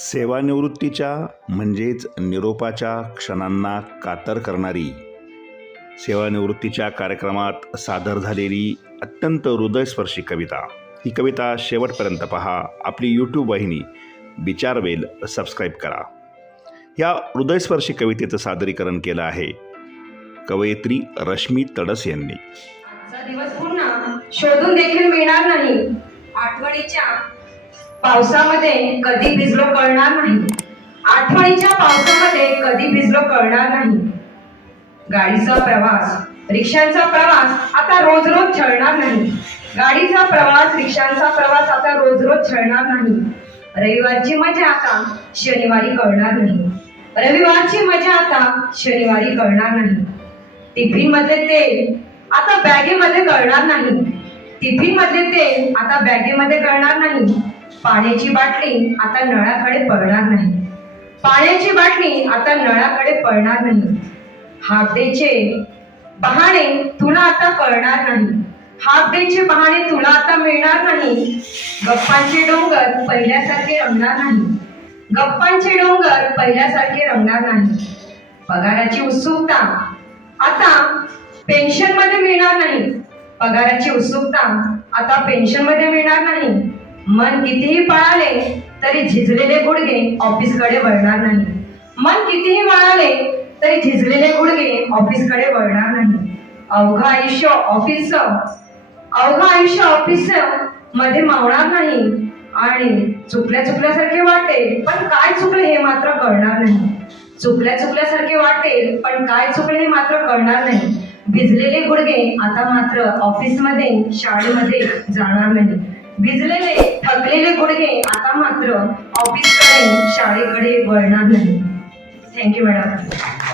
सेवानिवृत्तीच्या म्हणजेच निरोपाच्या क्षणांना कातर करणारी सेवानिवृत्तीच्या कार्यक्रमात सादर झालेली अत्यंत हृदयस्पर्शी कविता. ही कविता शेवटपर्यंत पहा. आपली यूट्यूब वाहिनी विचारवेल सबस्क्राईब करा. या हृदयस्पर्शी कवितेचं सादरीकरण केलं आहे कवयित्री रश्मी तडस यांनी. दिवस पुन्हा शोधून देखील मिळणार नाही. आठवणीच्या पावसामध्ये कधी भिजलो कळणार नाही. आठवणीच्या पावसामध्ये कधी भिजलो कळणार नाही. गाडीचा प्रवास रिक्षांचा प्रवास आता रोज रोज छळणार नाही. गाडीचा प्रवास रिक्षांचा प्रवास आता रोज रोज छळणार नाही. रविवारची मजा आता शनिवारी कळणार नाही. रविवारची मजा आता शनिवारी कळणार नाही. टिफिन मधले तेल आता बॅगेमध्ये कळणार नाही. टिफिन मधले तेल आता बॅगेमध्ये कळणार नाही. पाण्याची बाटली आता नळाकडे पळणार नाही. पाण्याची बाटली आता नळाकडे पळणार नाही. हाफडेचे बहाणे तुला आता कळणार नाही. हाफडेचे बहाणे तुला आता मिळणार नाही. गप्पांचे डोंगर पहिल्यासारखे रंगणार नाही. गप्पांचे डोंगर पहिल्यासारखे रंगणार नाही. पगाराची उत्सुकता आता पेन्शनमध्ये मिळणार नाही. पगाराची उत्सुकता आता पेन्शनमध्ये मिळणार नाही. मन कितीही पळाले तरी झिजलेले गुडघे ऑफिसकडे वळणार नाही. मन कितीही वळाले तरी झिजलेले गुडघे ऑफिसकडे वळणार नाही. अवघं आयुष्य ऑफिस अवघं आयुष्य ऑफिसमध्ये मावणार नाही. आणि चुकल्या चुकल्यासारखे वाटेल पण काय चुकले हे मात्र कळणार नाही. चुकल्या चुकल्यासारखे वाटेल पण काय चुकले हे मात्र कळणार नाही. भिजलेले गुडघे आता मात्र ऑफिसमध्ये शाळेमध्ये जाणार नाही. भिजलेले थकलेले गुडघे आता मात्र ऑफिसकडे शाळेकडे वळणार नाही थँक्यू मॅडम